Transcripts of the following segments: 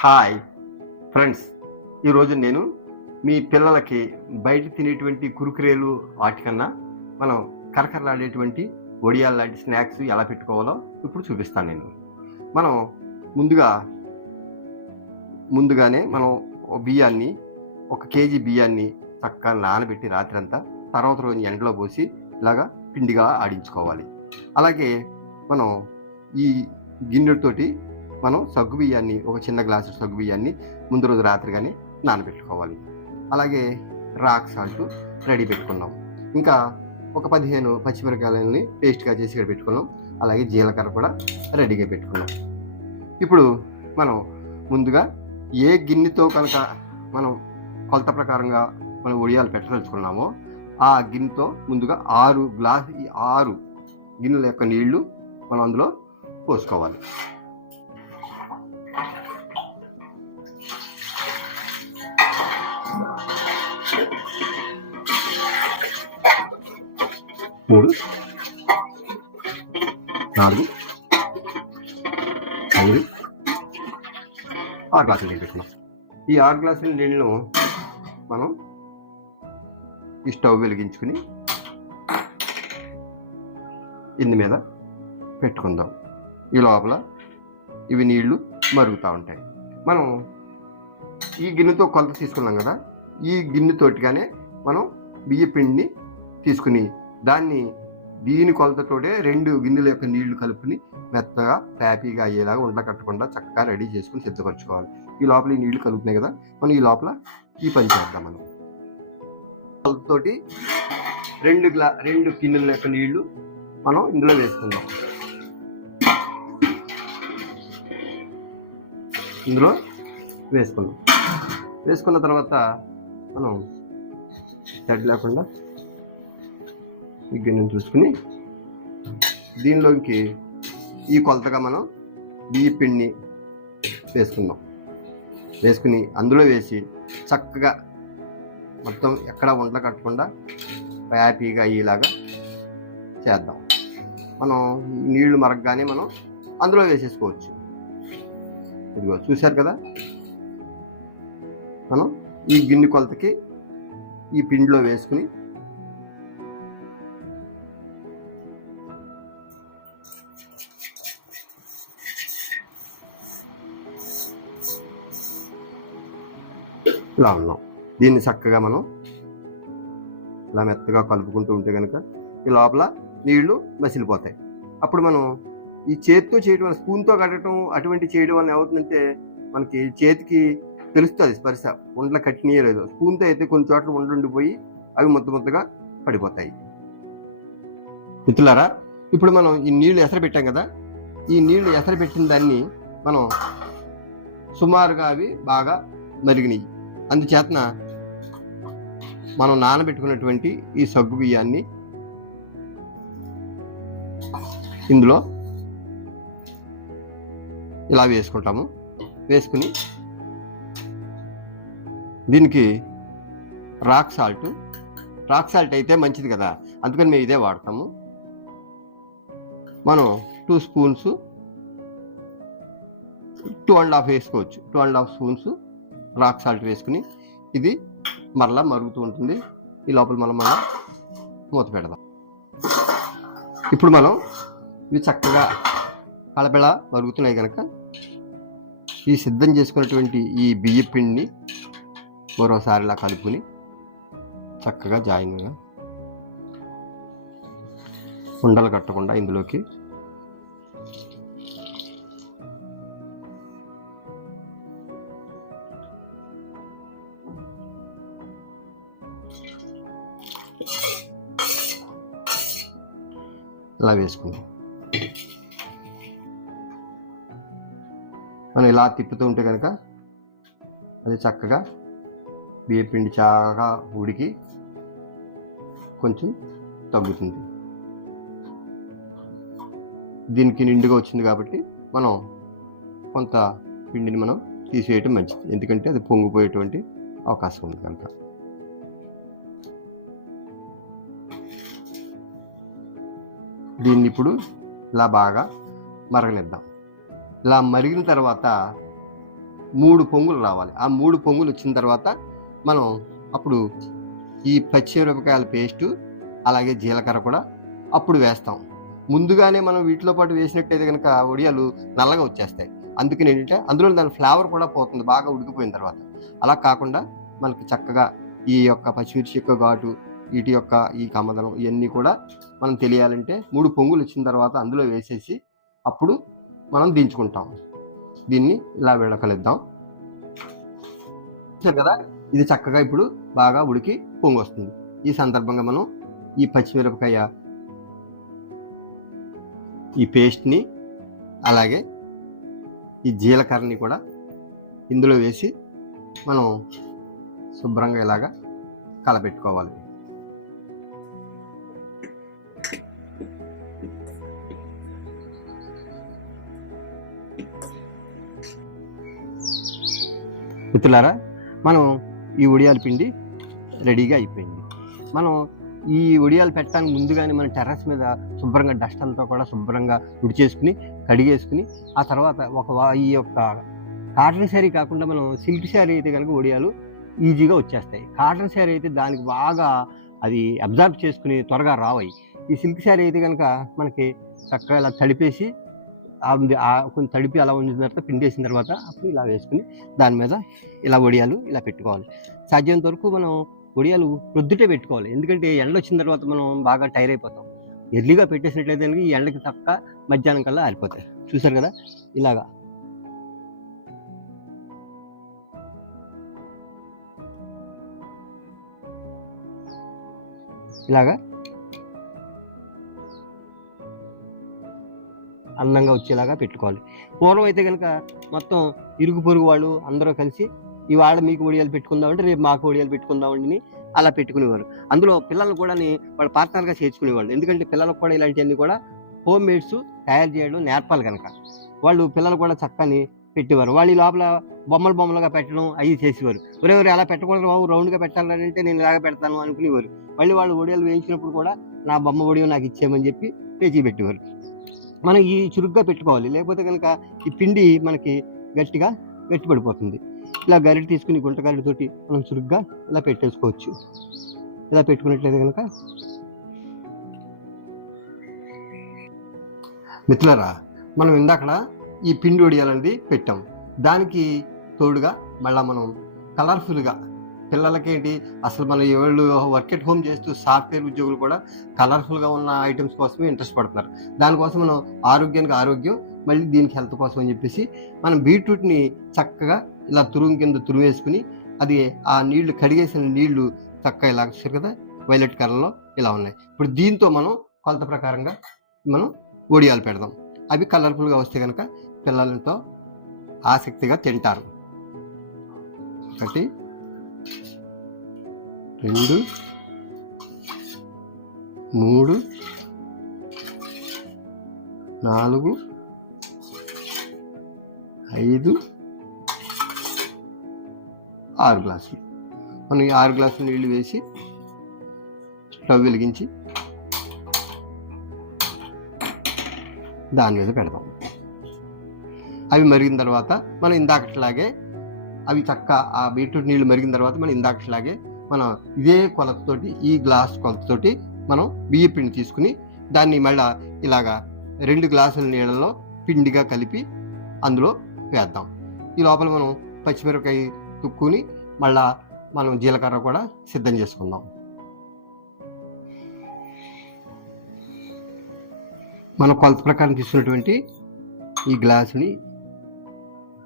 Hi friends, ఈరోజు నేను మీ పిల్లలకి బయట తినేటువంటి కురుకురేలు వాటికన్నా మనం కరకరలాడేటువంటి వడియాలు లాంటి స్నాక్స్ ఎలా పెట్టుకోవాలో ఇప్పుడు చూపిస్తాను నేను. మనం ముందుగానే మనం బియ్యాన్ని 1 కేజీ బియ్యాన్ని చక్కగా నానబెట్టి రాత్రంతా, తర్వాత రోజు ఎండలో పోసి ఇలాగా పిండిగా ఆడించుకోవాలి. అలాగే మనం ఈ గిన్నెతోటి మనం సగ్గుబియ్యాన్ని, ఒక చిన్న గ్లాసు సగ్గుబియ్యాన్ని ముందు రోజు రాత్రి కానీ నానబెట్టుకోవాలి. అలాగే రాక్ సాల్ట్ రెడీ పెట్టుకున్నాం. ఇంకా ఒక 15 పచ్చిమిరపకాయలని పేస్ట్గా చేసి ఇక్కడ పెట్టుకున్నాం. అలాగే జీలకర్ర కూడా రెడీగా పెట్టుకున్నాం. ఇప్పుడు మనం ముందుగా ఏ గిన్నెతో కనుక మనం కొలత ప్రకారంగా మనం వడియాలు పెట్టదలుచుకున్నామో ఆ గిన్నెతో ముందుగా 6 గిన్నెల యొక్క నీళ్లు మనం అందులో పోసుకోవాలి. మూడు 4 5 6 గ్లాసులు నీళ్ళు పెట్టుకున్నాం. ఈ 6 గ్లాసుల నీళ్ళను మనం ఈ స్టవ్ వెలిగించుకుని ఇందు మీద పెట్టుకుందాం. ఈ లోపల ఇవి నీళ్లు మరుగుతూ ఉంటాయి. మనం ఈ గిన్నెతో కొలత తీసుకున్నాం కదా, ఈ గిన్నెతోటిగానే మనం బియ్య పిండిని తీసుకుని దీని కొలతతోటే 2 గిన్నెల యొక్క నీళ్లు కలుపుని మెత్తగా హ్యాపీగా అయ్యేలాగా ఉండ కట్టకుండా చక్కగా రెడీ చేసుకుని సిద్ధపరచుకోవాలి. ఈ లోపల ఈ నీళ్లు కలుపుతున్నాయి కదా, మనం ఈ లోపల ఈ పని చేద్దాం. మనం కొలతతోటి 2 గిన్నెల యొక్క నీళ్లు మనం ఇందులో వేసుకుందాం. ఇందులో వేసుకున్న తర్వాత మనం తడి లేకుండా ఈ గిన్నెను చూసుకుని దీనిలోకి ఈ కొలతగా మనం బియ్య పిండిని వేసుకుని అందులో వేసి చక్కగా మొత్తం ఎక్కడ ఉండలు కట్టకుండా హ్యాపీగా అయ్యేలాగా చేద్దాం. మనం నీళ్లు మరగగానే మనం అందులో వేసేసుకోవచ్చు. ఇదిగో చూశారు కదా, మనం ఈ గిన్నె కొలతకి ఈ పిండిలో వేసుకుని ఇలా ఉన్నాం. దీన్ని చక్కగా మనం ఇలా మెత్తగా కలుపుకుంటూ ఉంటే కనుక ఈ లోపల నీళ్లు మసిలిపోతాయి. అప్పుడు మనం ఈ చేతితో చేయడం వల్ల, స్పూన్తో కట్టడం అటువంటి చేయడం వల్ల ఏమవుతుందంటే మనకి చేతికి తెలుస్తుంది స్పర్శ, ఉండలు కట్టినయో లేదో. స్పూన్తో అయితే కొన్ని చోట్ల ఉండిపోయి అవి ముద్దగా పడిపోతాయి. మిత్రులారా, ఇప్పుడు మనం ఈ నీళ్లు ఎసరు పెట్టాం కదా, ఈ నీళ్లు ఎసరు పెట్టిన దాన్ని మనం సుమారుగా అవి బాగా మరిగినాయి. అందుచేతన మనం నానబెట్టుకున్నటువంటి ఈ సగ్గు బియ్యాన్ని ఇందులో ఇలా వేసుకుంటాము. వేసుకుని దీనికి రాక్ సాల్ట్ అయితే మంచిది కదా, అందుకని మేము ఇదే వాడతాము. మనం 2 స్పూన్స్ 2.5 వేసుకోవచ్చు. 2.5 స్పూన్స్ రాక్ సాల్ట్ వేసుకుని ఇది మరలా మరుగుతూ ఉంటుంది. ఈ లోపల మనం మూత పెడదాం. ఇప్పుడు మనం ఇవి చక్కగా కలబెళ మరుగుతున్నాయి కనుక ఈ సిద్ధం చేసుకున్నటువంటి ఈ బియ్య పిండిని మరోసారి ఇలా కలుపుని చక్కగా జాయిన్గా ఉండలు కట్టకుండా ఇందులోకి ఇలా వేసుకుందాం. మనం ఇలా తిప్పుతూ ఉంటే కనుక అది చక్కగా బియ్య పిండి చాలా ఉడికి కొంచెం తగ్గుతుంది. దీనికి నిండుగా వచ్చింది కాబట్టి మనం కొంత పిండిని మనం తీసివేయటం మంచిది, ఎందుకంటే అది పొంగిపోయేటువంటి అవకాశం ఉంది కనుక. దీన్ని ఇప్పుడు ఇలా బాగా మరగనిద్దాం. ఇలా మరిగిన తర్వాత 3 పొంగులు రావాలి. ఆ 3 పొంగులు వచ్చిన తర్వాత మనం అప్పుడు ఈ పచ్చిమిరపకాయల పేస్టు అలాగే జీలకర్ర కూడా అప్పుడు వేస్తాం. ముందుగానే మనం వీటిలో పాటు వేసినట్టయితే కనుక వడియాలు నల్లగా వచ్చేస్తాయి. అందుకని ఏంటంటే అందులో దాని ఫ్లేవర్ కూడా పోతుంది బాగా ఉడికిపోయిన తర్వాత. అలా కాకుండా మనకి చక్కగా ఈ యొక్క పచ్చిమిర్చి యొక్క ఘాటు, వీటి యొక్క ఈ కమ్మదనం ఇవన్నీ కూడా మనం తెలియాలంటే 3 పొంగులు వచ్చిన తర్వాత అందులో వేసేసి అప్పుడు మనం దించుకుంటాం. దీన్ని ఇలా విడకలిద్దాం. చూసారు కదా, ఇది చక్కగా ఇప్పుడు బాగా ఉడికి పొంగు వస్తుంది. ఈ సందర్భంగా మనం ఈ పచ్చిమిరపకాయ ఈ పేస్ట్ని అలాగే ఈ జీలకర్రని కూడా ఇందులో వేసి మనం శుభ్రంగా ఇలాగా కలపెట్టుకోవాలి. మిత్రులారా, మనం ఈ వడియాల పిండి రెడీగా అయిపోయింది. మనం ఈ వడియాలు పెట్టడానికి ముందుగానే మనం టెర్రస్ మీద శుభ్రంగా డస్ట్ అంతా కూడా శుభ్రంగా తుడిచేసుకుని కడిగేసుకుని ఆ తర్వాత ఈ యొక్క కాటన్ శారీ కాకుండా మనం సిల్క్ శారీ అయితే కనుక వడియాలు ఈజీగా వచ్చేస్తాయి. కాటన్ శారీ అయితే దానికి బాగా అది అబ్జర్వ్ చేసుకుని త్వరగా రావాయి. ఈ సిల్క్ శారీ అయితే కనుక మనకి చక్కగా ఇలా తడిపేసి కొంచెం తడిపి అలా ఉంచిన తర్వాత పిండేసిన తర్వాత అప్పుడు ఇలా వేసుకుని దాని మీద ఇలా వడియాలు ఇలా పెట్టుకోవాలి. సాధ్యమైనంత వరకు మనం వడియాలు ప్రొద్దుటే పెట్టుకోవాలి. ఎందుకంటే ఎండ వచ్చిన తర్వాత మనం బాగా టైర్ అయిపోతాం. ఎర్లీగా పెట్టేసినట్లయితే ఈ ఎండకి తక్క మధ్యాహ్నం కల్లా ఆరిపోతాయి. చూసారు కదా, ఇలాగా ఇలాగా అందంగా వచ్చేలాగా పెట్టుకోవాలి. పూర్వం అయితే కనుక మొత్తం ఇరుగు పొరుగు వాళ్ళు అందరూ కలిసి ఇవాళ మీకు వడియాలు పెట్టుకుందామంటే రేపు మాకు వడియాలు పెట్టుకుందామండి అలా పెట్టుకునేవారు. అందులో పిల్లల్ని కూడా వాళ్ళ పార్ట్నర్గా చేర్చుకునేవాళ్ళు. ఎందుకంటే పిల్లలకు కూడా ఇలాంటివన్నీ కూడా హోమ్ మేడ్స్ తయారు చేయడం నేర్పాలి కనుక వాళ్ళు పిల్లలు కూడా చక్కని పెట్టేవారు. వాళ్ళు ఈ లోపల బొమ్మలుగా పెట్టడం అవి చేసేవారు. ఎవరెవరు అలా పెట్టకూడదు బాబు, రౌండ్గా పెట్టాలంటే నేను ఇలాగ పెడతాను అనుకునేవారు. మళ్ళీ వాళ్ళు వడియాలు వేయించినప్పుడు కూడా నా బొమ్మ వడియం నాకు ఇచ్చేయమని చెప్పి పేచీ పెట్టేవారు. మనం ఈ చురుగ్గా పెట్టుకోవాలి, లేకపోతే కనుక ఈ పిండి మనకి గట్టిగా గట్టిపడిపోతుంది. ఇలా గరిటె తీసుకుని గుంట గరిటెతోటి మనం చురుగ్గా ఇలా పెట్టేసుకోవచ్చు. ఇలా పెట్టుకున్నట్లయితే కనుక మిత్రులారా, మనం ఇందాక ఈ పిండి వడియాలనేది పెట్టాం. దానికి తోడుగా మళ్ళీ మనం కలర్ఫుల్గా పిల్లలకేంటి అసలు మన ఎవరు వర్క్ ఎట్ హోమ్ చేస్తూ సాఫ్ట్వేర్ ఉద్యోగులు కూడా కలర్ఫుల్గా ఉన్న ఐటమ్స్ కోసమే ఇంట్రెస్ట్ పడుతున్నారు. దానికోసం మనం ఆరోగ్యానికి ఆరోగ్యం, మళ్ళీ దీనికి హెల్త్ కోసం అని చెప్పేసి మనం బీట్రూట్ని చక్కగా ఇలా కింద తురువేసుకుని అది ఆ నీళ్లు కడిగేసిన నీళ్లు చక్కగా ఇలా చూసారు కదా వైలెట్ కలర్లో ఇలా ఉన్నాయి. ఇప్పుడు దీంతో మనం కొలత ప్రకారంగా మనం వడియాలు పెడదాం. అవి కలర్ఫుల్గా వస్తే కనుక పిల్లలతో ఆసక్తిగా తింటారు. 1 2 3 4 5 6 గ్లాసులు. మనం ఈ 6 గ్లాసులు నీళ్లు వేసి స్టవ్ వెలిగించి దాని మీద పెడదాం. అవి మరిగిన తర్వాత మనం ఇందాకట్లాగే అవి ఆ బీట్రూట్ నీళ్ళు మరిగిన తర్వాత మనం ఇందాకట్లాగే మనం ఇదే కొలతతోటి ఈ గ్లాస్ కొలతతోటి మనం బియ్య పిండి తీసుకుని దాన్ని మళ్ళీ ఇలాగా 2 గ్లాసుల నీళ్ళలో పిండిగా కలిపి అందులో వేద్దాం. ఈ లోపల మనం పచ్చిమిరపకాయ తుక్కుని మళ్ళా మనం జీలకర్ర కూడా సిద్ధం చేసుకుందాం. మనం కొలత ప్రకారం తీసుకున్నటువంటి ఈ గ్లాసుని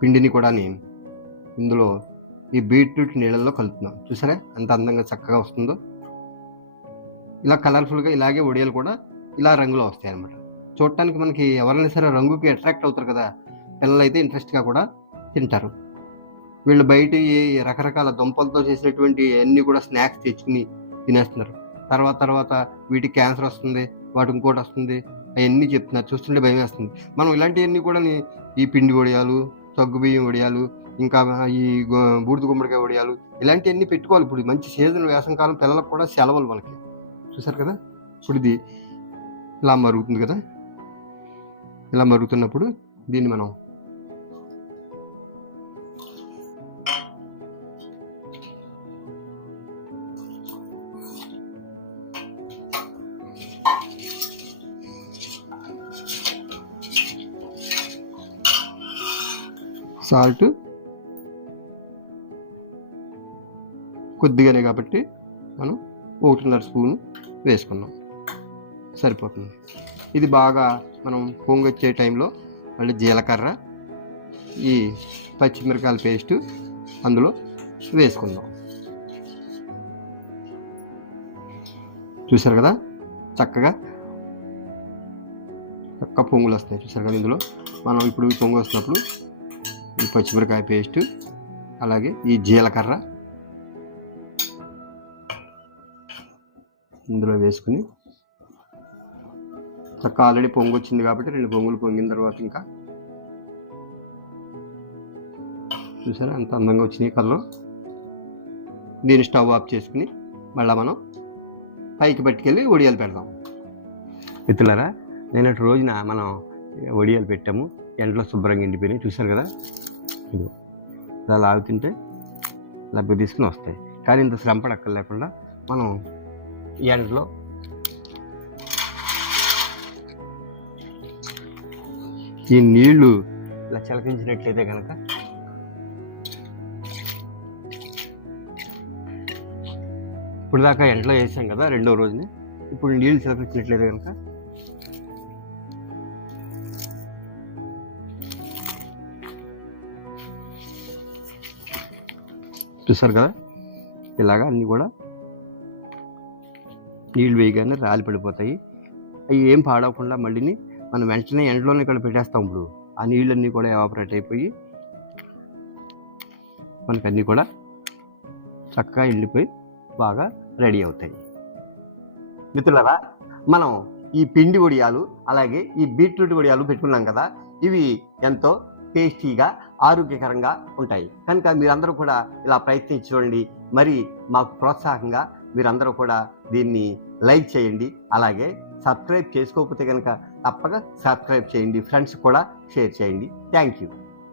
పిండిని కూడా ఇందులో ఈ బీట్రూట్ నీళ్ళల్లో కలుపుతున్నాం. చూసారా ఎంత అందంగా చక్కగా వస్తుందో. ఇలా కలర్ఫుల్గా ఇలాగే వడియాలు కూడా ఇలా రంగులో వస్తాయి అన్నమాట. చూడటానికి మనకి ఎవరైనా సరే రంగుకి అట్రాక్ట్ అవుతారు కదా, పిల్లలు అయితే ఇంట్రెస్ట్గా కూడా తింటారు. వీళ్ళు బయట రకరకాల దుంపలతో చేసినటువంటి అన్నీ కూడా స్నాక్స్ తెచ్చుకుని తినేస్తున్నారు. తర్వాత వీటికి క్యాన్సర్ వస్తుంది, వాటి ఇంకోటి వస్తుంది, అవన్నీ చెప్తున్నారు. చూస్తుంటే భయం వేస్తుంది. మనం ఇలాంటివన్నీ కూడా ఈ పిండి వడియాలు, సగ్గుబియ్యం వడియాలు, ఇంకా ఈ బూడిద గుమ్మడికాయ వడియాలు ఇలాంటివన్నీ పెట్టుకోవాలి. ఇప్పుడు మంచి సీజన్, వేసవికాలం, పిల్లలకు కూడా సెలవులు మనకి. చూసారు కదా, ఇప్పుడు ఇది ఇలా మరుగుతుంది కదా. ఇలా మరుగుతున్నప్పుడు దీన్ని మనం సాల్ట్ కొద్దిగానే కాబట్టి మనం 1.5 స్పూన్ వేసుకున్నాం, సరిపోతుంది. ఇది బాగా మనం పొంగొచ్చే టైంలో మళ్ళీ జీలకర్ర, ఈ పచ్చిమిరకాయల పేస్ట్ అందులో వేసుకుందాం. చూసారు కదా చక్కగా పొంగులు వస్తాయి. చూసారు కదా ఇందులో మనం ఇప్పుడు పొంగు వస్తున్నప్పుడు ఈ పచ్చిమిరకాయ పేస్ట్ అలాగే ఈ జీలకర్ర ఇందులో వేసుకుని చక్కగా ఆల్రెడీ పొంగు వచ్చింది కాబట్టి 2 పొంగులు పొంగిన తర్వాత ఇంకా చూసారా అంత అందంగా వచ్చినాయి కలర్. దీన్ని స్టవ్ ఆఫ్ చేసుకుని మళ్ళీ మనం పైకి పట్టుకెళ్ళి వడియాలు పెడదాం. మిత్రులారా, నిన్నటి రోజున మనం వడియాలు పెట్టాము, ఎండలో శుభ్రంగా ఎండిపోయినాయి. చూసారు కదా, ఇది ఇలా లాగుతుంటే లబ్బి తీసుకుని వస్తాయి. కానీ ఇంత శ్రమ పడక్కర్ లేకుండా మనం ఎండలో ఈ నీళ్లు ఇలా చిలకించినట్లయితే కనుక ఇప్పుడు దాకా ఎండలో వేసాం కదా రెండో రోజుని, ఇప్పుడు నీళ్లు చిలకించినట్లయితే కనుక చూసారు కదా ఇలాగా అన్నీ కూడా నీళ్ళు వేయగానే రాలి పడిపోతాయి. అవి ఏం పాడవకుండా మళ్ళీ మనం వెంటనే ఎండలోనే ఇక్కడ పెట్టేస్తాం. ఇప్పుడు ఆ నీళ్ళన్నీ కూడా ఎవాపరేట్ అయిపోయి మనకన్నీ కూడా చక్కగా ఎండిపోయి బాగా రెడీ అవుతాయి. మిత్రులారా, మనం ఈ పిండి వడియాలు అలాగే ఈ బీట్రూట్ వడియాలు పెట్టుకున్నాం కదా, ఇవి ఎంతో టేస్టీగా ఆరోగ్యకరంగా ఉంటాయి. కనుక మీరందరూ కూడా ఇలా ప్రయత్నించి చూడండి. మరి మాకు ప్రోత్సాహంగా మీరందరూ కూడా దీన్ని లైక్ చేయండి. అలాగే సబ్స్క్రైబ్ చేసుకోకపోతే కనుక తప్పక సబ్స్క్రైబ్ చేయండి. ఫ్రెండ్స్ కూడా షేర్ చేయండి. Thank you.